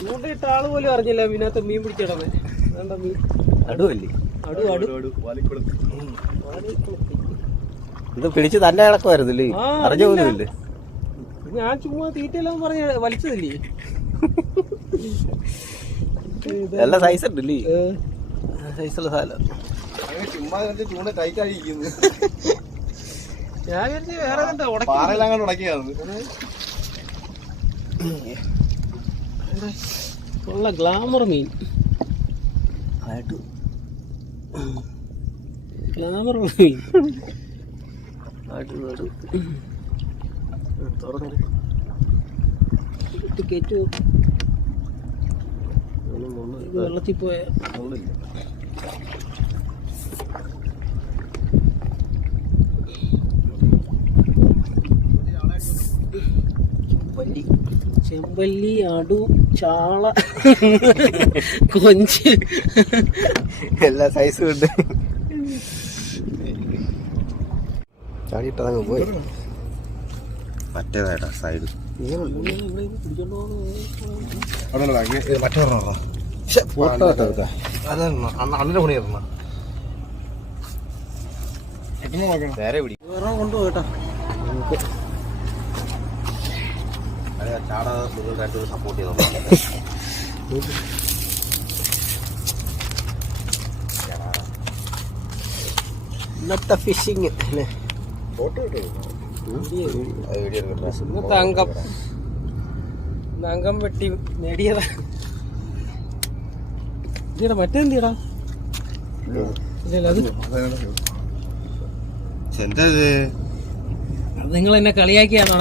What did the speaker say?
ചൂണ്ടയിട്ട ആള് പോലും അറിഞ്ഞില്ല ഇതിനകത്ത് മീൻ പിടിച്ചിടന്ന്. വേണ്ട മീൻ അടുവല്ലേ? ഇത് പിടിച്ച് തന്നെ കിടക്കുമായിരുന്നില്ലേ? അറിഞ്ഞ പോലുമില്ലേ? ഞാൻ ചുമ്മാ തീറ്റെല്ലാം പറഞ്ഞ് വലിച്ചതില്ലേ. എല്ലാ സൈസ് ഉണ്ടല്ലേ? സൈസുള്ള സാധനം. ചുമ്മാ ചൂണ്ട ടൈറ്റ് ആയിരിക്കുന്നു. ഞാൻ വേറെ ഉടക്കിയാണ് ഉള്ള ഗ്ലാമർ മീൻ. ഗ്ലാമർ മീൻ കയറ്റു. വെള്ളത്തിൽ പോയ ചെമ്പല്ലി, അടു, ചാള, കൊഞ്ച് എല്ലാ സൈസും ഉണ്ട്. ചാടിയിട്ടതങ്ങ് പോയി. മറ്റേതായിട്ടാ സൈഡ് മറ്റേ ഫോട്ടോ എടുക്കാം. അണ്ണന്റെ പണിയായിരുന്ന വേറെ പിടി കൊണ്ടുപോകട്ടോ. ചാട രണ്ടുപേരും സപ്പോർട്ട് ചെയ്തോ. ഇന്നത്തെ ഫിഷിങ് അല്ലേ? ഇന്നത്തെ അംഗം വെട്ടി നേടിയതാ. ഇതീടാ മറ്റെന്തിടാ? എന്താ നിങ്ങൾ എന്നെ കളിയാക്കിയാണോ?